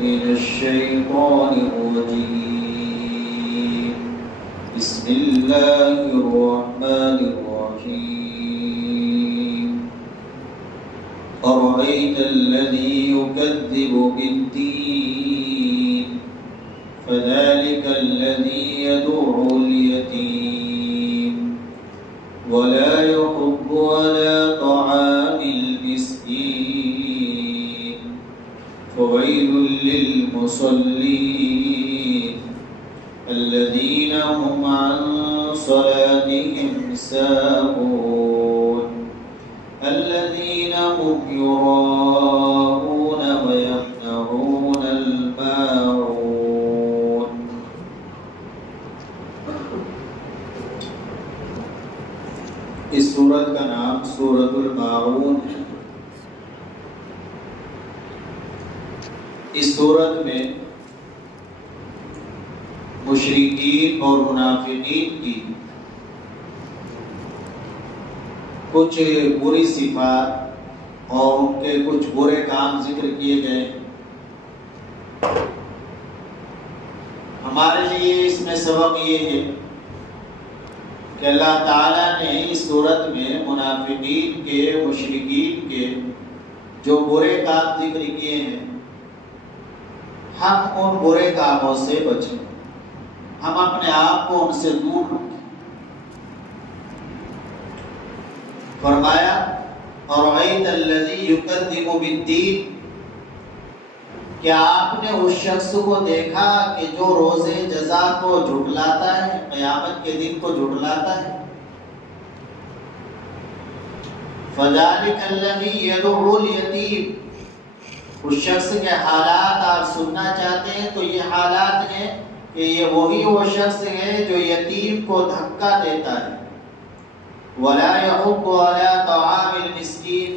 من الشيطان الرجيم بسم الله الرحمن الرحيم أرأيت الذي يكذب بالدين فذلك الذي يدعو اليتيم ولا يحض على طعام المسكين فويل للمصلين الذين هم عن صلاتهم ساهون الذين هم يراءون ويمنعون الماعون. اس سورت کا نام سورۃ الماعون ہے۔ اس سورت میں مشرکین اور منافقین کی کچھ بری صفات اور ان کے کچھ برے کام ذکر کیے گئے۔ ہمارے لیے اس میں سبق یہ ہے کہ اللہ تعالیٰ نے اس صورت میں منافقین کے، مشرکین کے جو برے کام ذکر کیے ہیں، ہم ان برے کاموں سے بچیں، ہم اپنے آپ کو ان سے دور رکھیں۔ فرمایا أَرَأَيْتَ الَّذِي يُكَذِّبُ بِالدِّينِ، کیا آپ نے اس شخص کو دیکھا کہ جو روز جزا کو جھٹلاتا ہے، قیامت کے دن کو جھٹلاتا ہے؟ فَذَلِكَ الَّذِي يَدْعُو الْيَتِيمَ، اس شخص کے حالات آپ سننا چاہتے ہیں تو یہ حالات ہیں کہ یہ وہی وہ شخص ہے جو یتیم کو دھکا دیتا ہے۔ وَلَا يَحُضُّ عَلَى طَعَامِ الْمِسْكِينِ،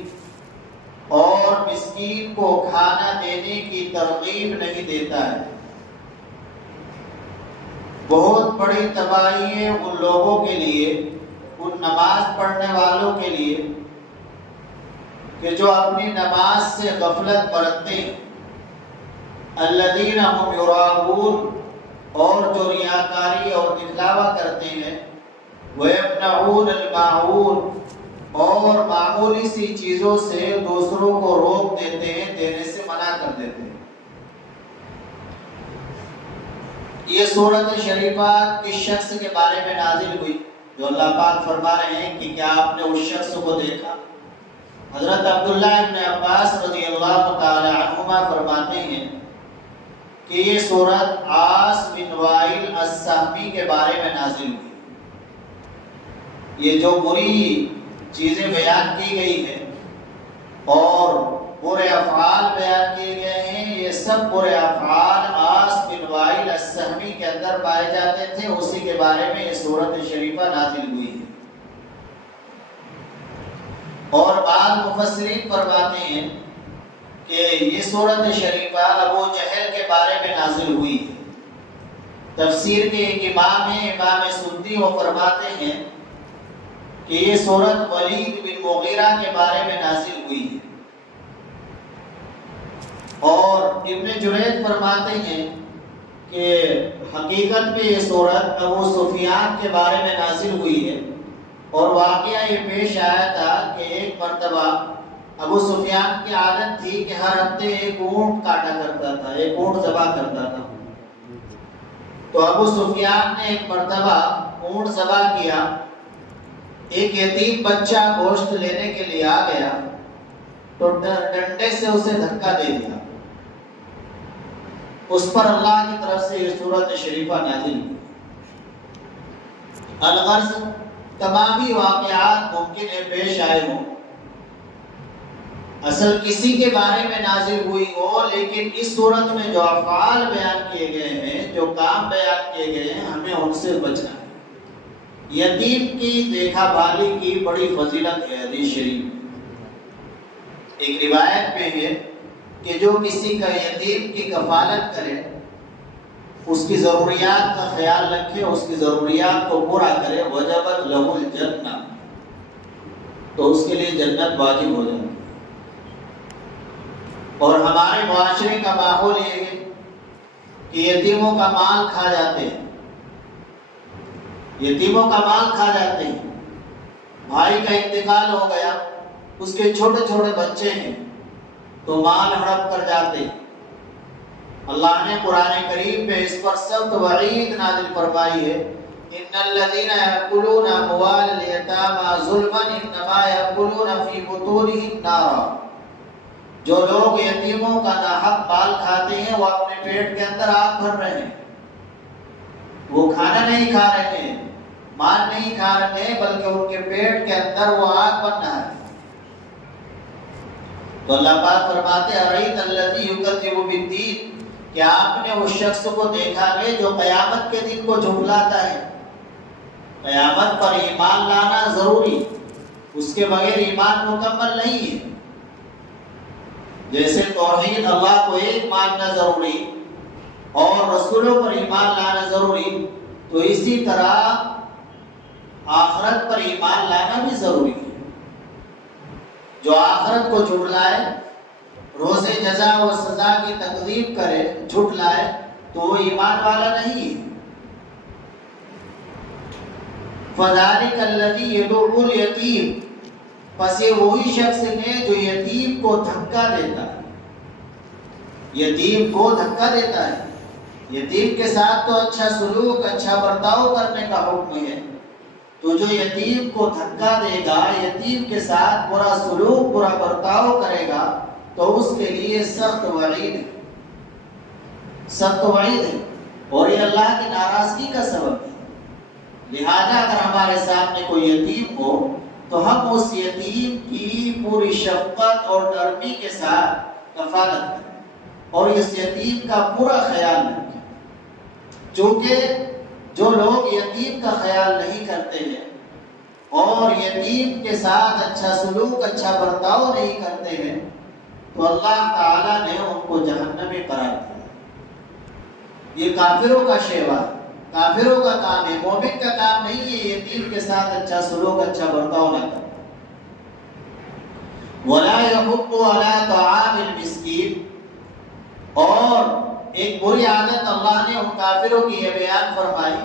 اور مسکین کو کھانا دینے کی ترغیب نہیں دیتا ہے۔ بہت بڑی تباہی ہے ان لوگوں کے لیے، ان نماز پڑھنے والوں کے لیے کہ جو اپنی نماز سے غفلت برتتے ہیں۔ الذین هم یراؤون، اور جو ریاکاری اور دکھلاوا کرتے ہیں۔ وَيَمْنَعُونَ الْمَاعُونَ، اور معمولی سی چیزوں سے دوسروں کو روک دیتے ہیں، دینے سے منع کر دیتے ہیں۔ یہ سورۃ شریفہ کس شخص کے بارے میں نازل ہوئی؟ جو اللہ پاک فرما رہے ہیں کہ کیا آپ نے اس شخص کو دیکھا؟ حضرت عبداللہ ابن عباس رضی اللہ تعالی عنہما فرماتے ہیں کہ یہ سورت عاص بن وائل السہمی کے بارے میں نازل ہوئی۔ یہ جو بری چیزیں بیان کی گئی ہیں اور برے افعال بیان کیے گئے ہیں، یہ سب برے افعال عاص بن وائل السہمی کے اندر پائے جاتے تھے، اسی کے بارے میں یہ سورۃ شریفہ نازل ہوئی ہے۔ اور بعض مفسرین فرماتے ہیں کہ یہ سورۃ شریفہ ابو جہل کے بارے میں نازل ہوئی ہے۔ تفسیر کے ایک امام ہیں، امام سدی، وہ فرماتے ہیں کہ یہ سورت ولید بن مغیرہ کے بارے میں نازل ہوئی ہے۔ اور ابن جرید فرماتے ہیں کہ حقیقت میں یہ سورت ابو سفیان کے بارے میں نازل ہوئی ہے، اور واقعہ یہ پیش آیا تھا کہ ایک مرتبہ ابو سفیان کی عادت تھی کہ ہر ہفتے ایک اونٹ کاٹا کرتا تھا، ایک اونٹ ذبح کرتا تھا۔ تو ابو سفیان نے ایک مرتبہ اونٹ ذبح کیا، ایک یتیم بچہ گوشت لینے کے لیے آ گیا تو ڈنڈے سے اسے دھکا دے دیا۔ اس پر اللہ کی طرف سے یہ سورۃ شریفہ نازل ہوئی۔ الغرض تمامی واقعات ممکن ہے پیش آئے ہوں، اصل کسی کے بارے میں نازل ہوئی ہو، لیکن اس صورت میں جو افعال بیان کیے گئے ہیں، جو کام بیان کیے گئے ہیں، ہمیں ان سے بچنا ہے۔ یتیم کی دیکھا بھالی کی بڑی فضیلت ہے۔ حدیث شریف ایک روایت میں ہے کہ جو کسی کا یتیم کی کفالت کرے، اس کی ضروریات کا خیال رکھے، اس کی ضروریات کو پورا کرے، وجبت لہ الجنہ، تو اس کے لیے جنت واجب ہو جائے۔ اور ہمارے معاشرے کا ماحول یہ ہے کہ یتیموں کا مال کھا جاتے ہیں، یتیموں کا مال کھا جاتے ہیں۔ بھائی کا انتقال ہو گیا، اس کے چھوٹے چھوٹے بچے ہیں تو مال ہڑپ کر جاتے ہیں۔ اللہ نے قرآن کریم میں اس پر سخت وعید نازل فرمائی ہے، ان الذين يأكلون اموال اليتامى ظلما انما يأكلون في بطونهم نارا۔ جو لوگ یتیموں کا ناحق مال کھاتے ہیں وہ اپنے پیٹ کے اندر آگ بھر رہے ہیں، وہ کھانا نہیں کھا رہے ہیں، مال نہیں کھا رہے ہیں، بلکہ ان کے پیٹ کے اندر وہ آگ بن رہا ہے۔ تو اللہ پاک فرماتے ہیں ارأیت الذی یکذب بالدین، کیا آپ نے اس شخص کو دیکھا ہے جو قیامت کے دن کو جھٹلاتا ہے؟ قیامت پر ایمان لانا ضروری، اس کے بغیر ایمان مکمل نہیں ہے۔ جیسے توحید اللہ کو ایک ماننا ضروری اور رسولوں پر ایمان لانا ضروری، تو اسی طرح آخرت پر ایمان لانا بھی ضروری ہے۔ جو آخرت کو جھٹلائے، روز جزا و سزا کی تکذیب کرے، جھٹلائے، تو وہ ایمان والا نہیں ہے۔ فَذَلِكَ الَّذِي يَدُعُّ الْيَتِيمَ، پس یہ وہی شخص ہے جو یتیم کو دھکا دیتا ہے، یتیم کو دھکا دیتا ہے۔ یتیم کے ساتھ تو اچھا سلوک، اچھا برتاؤ کرنے کا حکم ہے، تو جو یتیم کو دھکا دے گا، یتیم کے ساتھ برا سلوک، برا برتاؤ کرے گا، تو اس کے لیے سخت وعید ہے، سخت وعید ہے، اور یہ اللہ کی ناراضگی کا سبب ہے۔ لہذا اگر ہمارے سامنے کوئی یتیم ہو تو ہم اس یتیم کی پوری شفقت اور نرمی کے ساتھ کفالت کریں اور اس یتیم کا پورا خیال رکھیں، چونکہ جو لوگ یتیم کا خیال نہیں کرتے ہیں اور یتیم کے ساتھ اچھا سلوک، اچھا برتاؤ نہیں کرتے ہیں، تو اللہ تعالیٰ نے ان کو جہنمی قرار دیا۔ یہ کافروں کا شیوا، کافروں کا کام ہے، مومن کا کام نہیں ہے یتیم کے ساتھ اچھا سلوک، اچھا برتاؤ نہ کرنا۔ وَلَا يَحُضُّ عَلَىٰ طَعَامِ الْمِسْكِينِ، اور ایک بری عادت اللہ نے ان کافروں کی یہ بیان فرمائی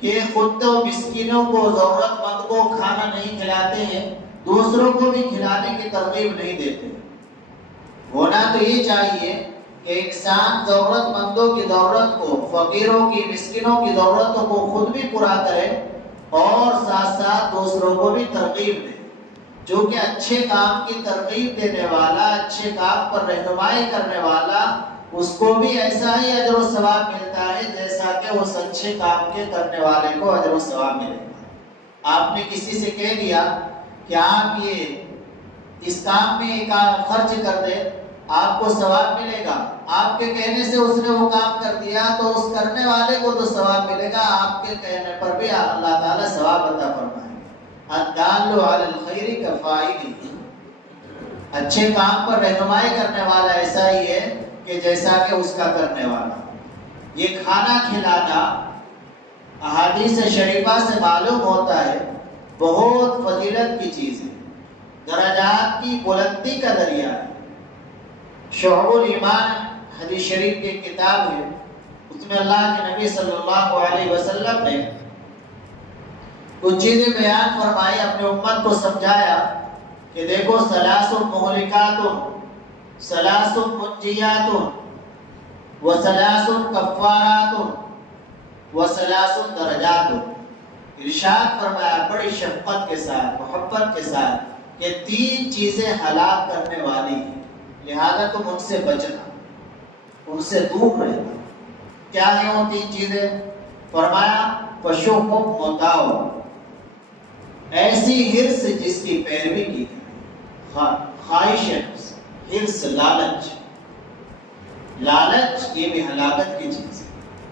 کہ خود تو مسکینوں کو، ضرورت مند کو کھانا نہیں کھلاتے ہیں، دوسروں کو بھی کھلانے کی ترغیب نہیں دیتے۔ ہونا تو یہ چاہیے کہ انسان ضرورت مندوں کی ضرورت کو، فقیروں کی، مسکینوں کی ضرورتوں کو خود بھی پورا کرے اور ساتھ ساتھ دوسروں کو بھی ترغیب دے، جو کہ اچھے کام کی ترغیب دینے والا، اچھے کام پر رہنمائی کرنے والا، اس کو بھی ایسا ہی اجر و ثواب ملتا ہے جیسا کہ اس اچھے کام کے کرنے والے کو اجر و ثواب ملے گا۔ آپ نے کسی سے کہہ دیا کہ آپ یہ اس کام میں خرچ کر دے، آپ کو ثواب ملے گا، آپ کے کہنے سے اس نے وہ کام کر دیا تو اس کرنے والے کو تو ثواب ملے گا، آپ کے کہنے پر بھی اللہ تعالیٰ ثواب عطا فرمائے گا۔ الدال علی الخیر کفاعلہ، اچھے کام پر رہنمائی کرنے والا ایسا ہی ہے کہ جیسا کہ اس کا کرنے والا۔ یہ کھانا کھلانا احادیث شریفہ سے معلوم ہوتا ہے بہت فضیلت کی چیز ہے، درجات کی بلندی کا ذریعہ ہے۔ شعب الایمان حدیث شریف کی کتاب ہے، اس میں اللہ کے نبی صلی اللہ علیہ وسلم نے کچھ چیزیں بیان فرمائی، اپنے امت کو سمجھایا کہ دیکھو ثلاث مہلکات، ثلاث منجیات، وثلاث کفارات، وثلاث درجات۔ ارشاد فرمایا بڑی شفقت کے ساتھ، محبت کے ساتھ کہ تین چیزیں ہلاک کرنے والی ہیں، لہذا تم ان سے بچنا، ان سے دور رہنا۔ کیا ہیں وہ تین چیزیں؟ فرمایا فشح متاع، ایسی ہرس جس کی پیروی کی جائے، خواہش نفس، ہرس، لالچ۔ لالچ یہ بھی ہلاکت کی چیز ہے،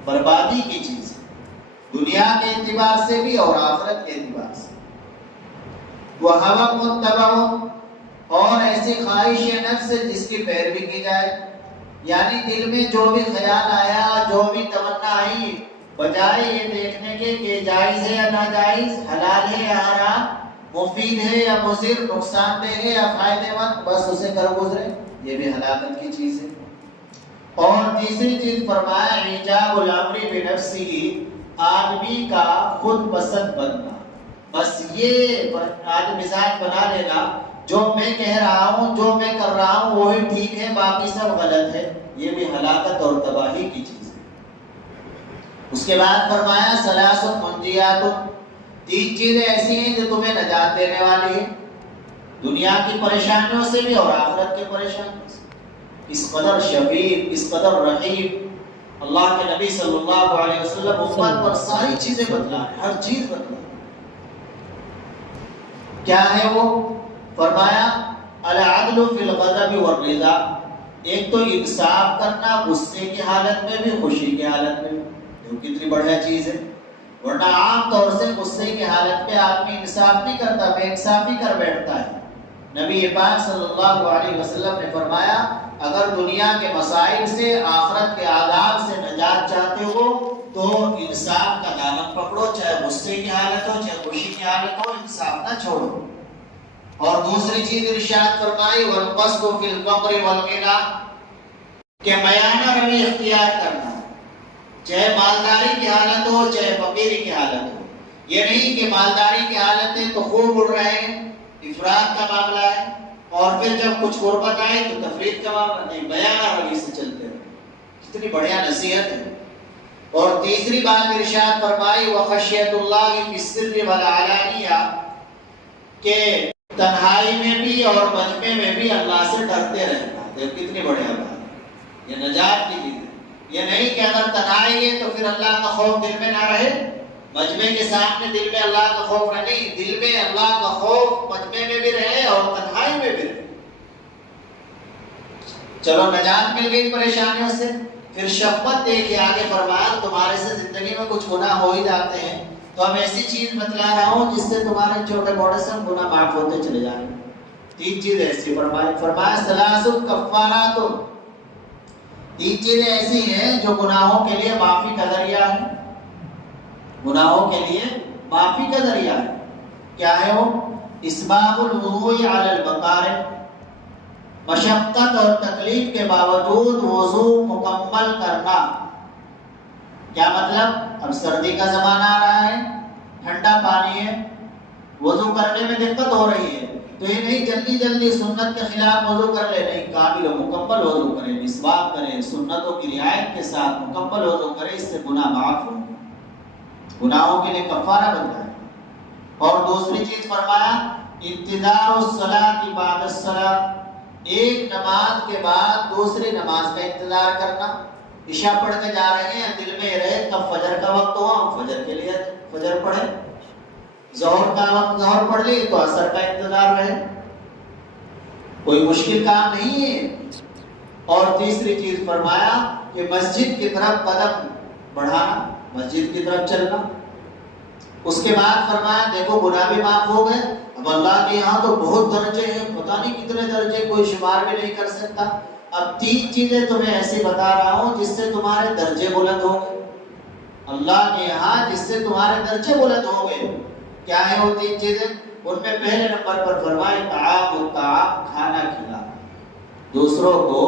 بربادی کی چیز ہے، دنیا کے اعتبار سے بھی اور آخرت کے اعتبار سے۔ وَهَوًى مُتَّبَعٌ، اور ایسی خواہش نفس جس کی پیروی کی جائے، یعنی دل میں جو بھی خیال آیا، جو بھی تمنا آئی، بجائے یہ دیکھنے کے کہ جائز ہے یا ناجائز، حلال ہے یا حرام، مفید ہے یا مضر، نقصان دہ ہے یا فائدہ مند، بس اسے کر گزرے۔ یہ بھی ہلاکت کی چیز ہے۔ اور تیسری چیز فرمایا ایجاب الامر بنفسہ، آدمی کا خود پسند بننا، بس یہ آدمی مزاج بنا لینا جو میں کہہ رہا ہوں جو میں کر رہا ہوں وہی ٹھیک ہے باقی سب غلط ہے، یہ بھی ہلاکت اور تباہی کی چیز ہے۔ اس کے بعد فرمایا ثلاث منجیات، تین چیزیں ایسی ہیں جو تمہیں نجات دینے والی ہیں دنیا کی پریشانیوں سے بھی اور آخرت کی پریشانیوں سے۔ اس قدر شفیق، اس قدر رحیم اللہ کے نبی صلی اللہ علیہ وسلم امت پر ساری چیزیں بتلائیں، ہر چیز بتلائیں۔ کیا ہے وہ؟ فرمایا العدل فی الغضب والرضا، ایک تو انصاف کرنا غصے کی حالت میں بھی خوشی کی حالت میں بھی، جو کتنی بڑھیا چیز ہے، ورنہ عام طور سے غصے کی حالت میں آدمی انصاف نہیں کرتا، بے انصافی کر بیٹھتا ہے۔ نبی پاک صلی اللہ علیہ وسلم نے فرمایا اگر دنیا کے مسائل سے آخرت کے آداب سے نجات چاہتے ہو تو انصاف کا دامن پکڑو، چاہے غصے کی حالت ہو چاہے خوشی کی حالت ہو، انصاف نہ چھوڑو۔ اور دوسری چیز ارشاد فرمائی والقصد فی الفقر والغنى، کہ میانہ روی اختیار کرنا، چاہے مالداری کی حالت ہو چاہے فقیری کی حالت ہو۔ یہ نہیں کہ مالداری کی حالت ہے تو خوب اڑ رہے ہیں، افراد کا معاملہ ہے، اور پھر جب کچھ غربت آئے تو تفرید کا معاملہ نہیں، میانہ روی سے چلتے رہے۔ کتنی بڑھیا نصیحت ہے۔ اور تیسری بات ارشاد فرمائی وخشیت اللہ فی السر والعلانیہ، کہ تنہائی میں بھی اور مجمع میں بھی اللہ سے ڈرتے رہنا۔ دیکھ کتنی بڑھیا بات ہے، یہ نجات کی چیز ہے۔ یہ نہیں کہ اگر تنہائی ہے تو پھر اللہ کا خوف دل میں نہ رہے، مجمع کے سامنے دل میں اللہ کا خوف نہ، نہیں، دل میں اللہ کا خوف مجمع میں بھی رہے اور تنہائی میں بھی رہے۔ چلو نجات مل گئی پریشانیوں سے، پھر شفقت دیکھے آگے فرمایا تمہارے سے زندگی میں کچھ گناہ ہو ہی جاتے ہیں تو ہم ایسی چیز بتلا رہا ہوں جس سے تمہارے چھوٹے موٹے سب گناہ معاف ہوتے چلے جائیں۔ تین چیزیں ایسی فرمایا ثلاث کفارات، تین چیزیں ایسی ہیں جو گناہوں کے لیے معافی کا ذریعہ ہے، گناہوں کے لیے معافی کا ذریعہ ہے۔ کیا ہے وہ؟ اسباغ الوضوء علی المکارہ، مشقت اور تکلیف کے باوجود وضو مکمل کرنا۔ کیا مطلب؟ اب سردی کا زمانہ آ رہا ہے، ٹھنڈا پانی ہے، وضو کرنے میں دقت ہو رہی ہے تو یہ نہیں جلدی جلدی سنت کے خلاف وضو کر لے، نہیں، کامل و مکمل وضو کریں، مسواک کریں، سنتوں کی رعایت کے ساتھ مکمل وضو کریں، اس سے گناہ معاف ہوں، گناہوں کے لیے کفارہ بنتا ہے۔ اور دوسری چیز فرمایا انتظار الصلاۃ بعد الصلاۃ، ایک نماز کے بعد دوسری نماز کا انتظار کرنا۔ عشاء پڑھ کے جا رہے ہیں، دل میں رہے کب فجر کا وقت ہوا ہم فجر کے لیے فجر پڑھے، ظہر کا وقت ظہر پڑھ لی تو عصر کا انتظار رہے، کوئی مشکل کام نہیں ہے۔ اور تیسری چیز فرمایا کہ مسجد کی طرف قدم بڑھانا، مسجد کی طرف چلنا۔ اس کے بعد فرمایا دیکھو گناہ بھی معاف ہو گئے، اب اللہ کے یہاں تو بہت درجے ہیں، پتہ نہیں کتنے درجے، کوئی شمار بھی نہیں کر سکتا۔ اب تین چیزیں تمہیں ایسی بتا رہا ہوں جس سے تمہارے درجے بلند ہوں گے اللہ کے یہاں، جس سے تمہارے درجے بلند ہوں گے۔ کیا ہے وہ تین چیزیں؟ ان میں پہلے نمبر پر فرمائے طعام الطعام، کھانا کھلانا، دوسروں کو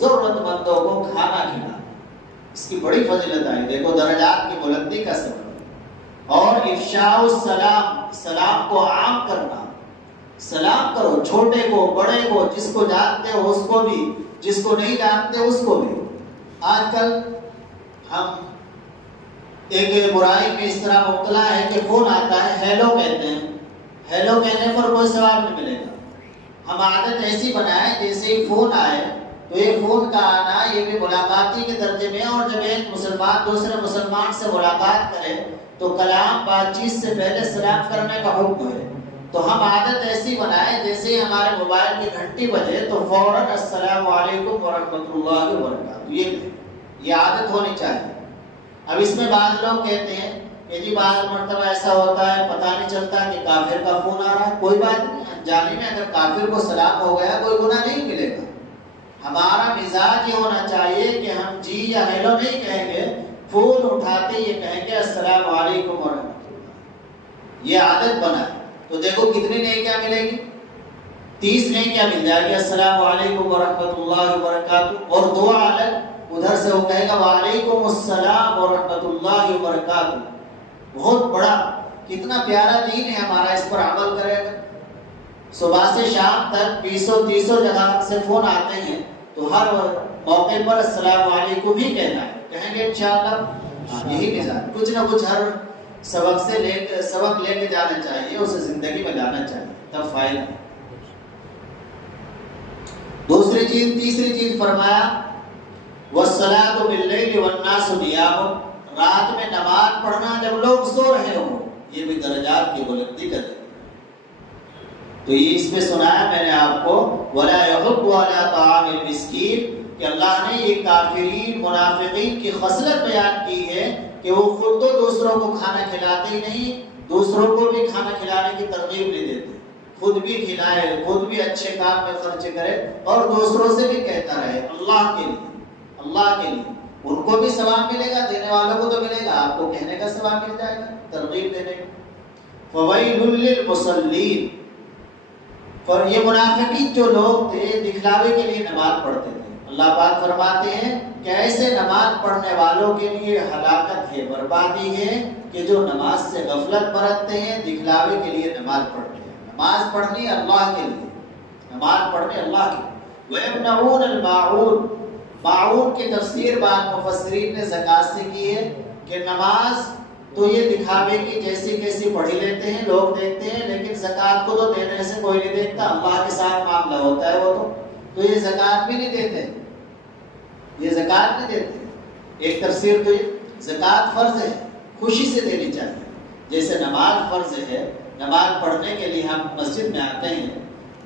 ضرورت مندوں کو کھانا کھلانا، اس کی بڑی فضیلت آئی، دیکھو درجات کی بلندی کا سبب۔ اور افشاء السلام، سلام کو عام کرنا، سلام کرو چھوٹے کو بڑے کو، جس کو جانتے ہو اس کو بھی، جس کو نہیں جانتے اس کو بھی۔ آج کل ہم ایک برائی میں اس طرح مبتلا ہے کہ فون آتا ہے ہیلو کہتے ہیں، ہیلو کہنے پر کوئی ثواب نہیں ملے گا۔ ہم عادت ایسی بنائیں جیسے ہی فون آئے تو یہ فون کا آنا یہ بھی ملاقاتی کے درجے میں، اور جب ایک مسلمان دوسرے مسلمان سے ملاقات کرے تو کلام بات چیت سے پہلے سلام کرنے کا حکم ہے۔ تو ہم عادت ایسی بنائیں جیسے ہی ہمارے موبائل کی گھنٹی بجے تو فوراً السلام علیکم ورحمۃ اللہ وبرکاتہ، یہ عادت ہونی چاہیے۔ اب اس میں بعض لوگ کہتے ہیں کہ جی بعض مرتبہ ایسا ہوتا ہے پتہ نہیں چلتا کہ کافر کا فون آ رہا ہے، کوئی بات نہیں، انجانے میں اگر کافر کو سلام ہو گیا کوئی گناہ نہیں ملے گا۔ ہمارا مزاج یہ ہونا چاہیے کہ ہم جی یا ہیلو نہیں کہیں گے، فون اٹھاتے یہ کہیں گے السلام علیکم ورحمۃ اللہ، یہ عادت بنا ہے۔ تو دیکھو کتنی نیکیاں ملے گی۔ 30 کیا مل جائے گی، السلام علیکم ورحمۃ اللہ وبرکاتہ، اور دعا الگ، ادھر سے وہ کہے گا وعلیکم السلام ورحمۃ اللہ وبرکاتہ۔ بہت بڑا، کتنا پیارا دین ہے ہمارا، اس پر عمل کرے گا۔ صبح سے شام تک 20-30 جگہ سے فون آتے ہیں، تو ہر موقع پر السلام علیکم ہی کہنا ہے، کہیں گے انشاءاللہ یہی مزاج، کچھ نہ کچھ ہر سبق لے کے جانا چاہیے، اسے زندگی میں لانا چاہیے، تب فائدہ۔ دوسری چیز، تیسری چیز فرمایا والصلاۃ باللیل والناس نیام، رات میں نماز پڑھنا جب لوگ سو رہے ہوں، یہ بھی درجات کی بلندی کا ذکر۔ تو یہ اس میں سنایا میں نے آپ کو ولا يحض على طعام المسکین، کہ اللہ نے یہ کافرین منافقین کی خصلت بیان کی ہے کہ وہ خود تو دوسروں کو کھانا کھلاتے ہی نہیں، دوسروں کو بھی کھانا کھلانے کی ترغیب نہیں دیتے، خود بھی کھلائے، خود بھی اچھے کام میں خرچ کرے، اور دوسروں سے بھی کہتا رہے اللہ کے لیے، اللہ کے لیے۔ ان کو بھی ثواب ملے گا، دینے والوں کو تو ملے گا، آپ کو کہنے کا ثواب مل جائے گا، ترغیب دینے کا۔ فویل للمصلین، اور یہ منافقین جو لوگ تھے دکھلاوے کے لیے نماز پڑھتے تھے، اللہ پاک فرماتے ہیں کہ ایسے نماز پڑھنے والوں کے لیے ہلاکت ہے، بربادی ہے، کہ جو نماز سے غفلت برتتے ہیں، دکھلاوے کے لیے نماز پڑھتے ہیں۔ نماز پڑھنی اللہ کے لیے، نماز پڑھنے اللہ کے لیے۔ وَيَمْنَعُونَ الْمَاعُونَ، معون کی تفسیر بعض مفسرین نے زکوٰۃ سے کی ہے کہ نماز تو یہ دکھاوے کی جیسی کیسی پڑھی لیتے ہیں، لوگ دیکھتے ہیں، لیکن زکوٰۃ کو تو دینے سے کوئی نہیں دیکھتا، اللہ کے ساتھ معاملہ ہوتا ہے وہ تو یہ زکوٰۃ بھی نہیں دیتے، یہ زکوٰۃ نہیں دیتے۔ ایک تفسیر تو یہ زکوٰۃ فرض ہے، خوشی سے دینی چاہیے، جیسے نماز فرض ہے، نماز پڑھنے کے لیے ہم مسجد میں آتے ہیں،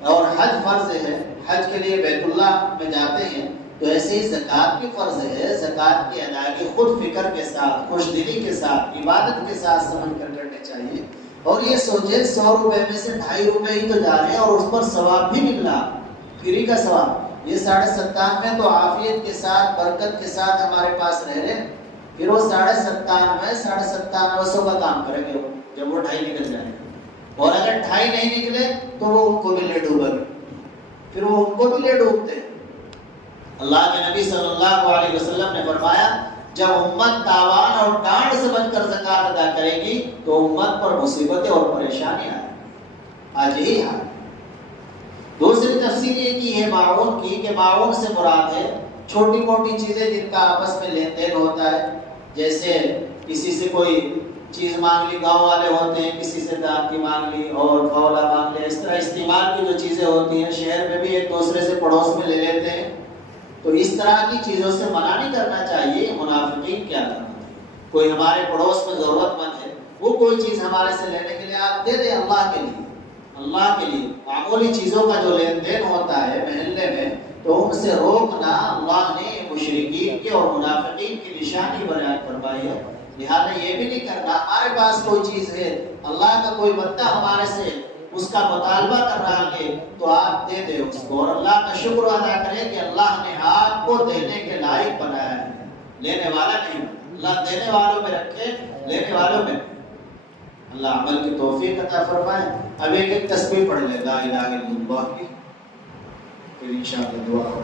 اور حج فرض ہے، حج کے لیے بیت اللہ میں جاتے ہیں، تو ایسے ہی زکوٰۃ بھی فرض ہے۔ زکوٰۃ کی ادائیگی خود فکر کے ساتھ، خوش دلی کے ساتھ، عبادت کے ساتھ سمجھ کر کرنی چاہیے۔ اور یہ سوچے 100 روپے میں سے 2.5 روپے ہی تو جا رہے ہیں، اور اس پر ثواب بھی ملا، فری کا ثواب۔ یہ 97.5 تو عافیت کے ساتھ، برکت کے ساتھ ہمارے پاس رہ رہے، پھر وہ 97.5 کا کام کریں گے جب وہ 2.5 نکل جائیں گے، اور اگر 2.5 نہیں نکلے تو وہ ان کو بھی لے ڈوبیں گے، پھر وہ ان کو بھی لے ڈوبتے ہیں۔ اللہ کے نبی صلی اللہ علیہ وسلم نے فرمایا جب امت تاوان اور ڈانٹ سمجھ کر زکوٰۃ ادا کرے گی تو امت پر مصیبتیں اور پریشانیاں آئیں گی، آج یہی حال۔ دوسری تفسیر یہ کی ہے معاون کی، کہ معاون سے مراد ہے چھوٹی موٹی چیزیں جن کا آپس میں لین دین ہوتا ہے، جیسے کسی سے کوئی چیز مانگ لی، گاؤں والے ہوتے ہیں کسی سے دان کی مانگ لی اور فولا مانگ لیا، اس طرح استعمال کی جو چیزیں ہوتی ہیں، شہر میں بھی ایک دوسرے سے پڑوس میں لے لیتے ہیں، تو اس طرح کی چیزوں سے منع نہیں کرنا چاہیے۔ منافقین کیا کرنا چاہیے، کوئی ہمارے پڑوس میں ضرورت مند ہے، وہ کوئی چیز ہمارے سے لینے کے لیے آپ دے دیں اللہ کے لیے، اللہ کے لیے۔ معمولی چیزوں کا جو لین دین ہوتا ہے محلے میں، تو ان سے روکنا اللہ نے مشرکین کے اور منافقین کی نشانی بیان فرمائی ہے۔ لہٰذا یہ بھی نہیں کرنا، ہمارے پاس کوئی چیز ہے، اللہ کا کوئی بندہ ہمارے سے اس کا مطالبہ کر رہا ہے تو آپ دے دیں اس کو، اور اللہ کا شکر ادا کریں کہ اللہ نے آپ کو دینے کے لائق بنایا ہے، لینے والا نہیں۔ اللہ دینے والوں میں رکھے، لینے والوں میں۔ اللہ عمل کی توفیق عطا فرمائے۔ اب ایک تسبیح پڑھ لے لا الہ الا اللہ کی، پھر انشاءاللہ دعا ہو۔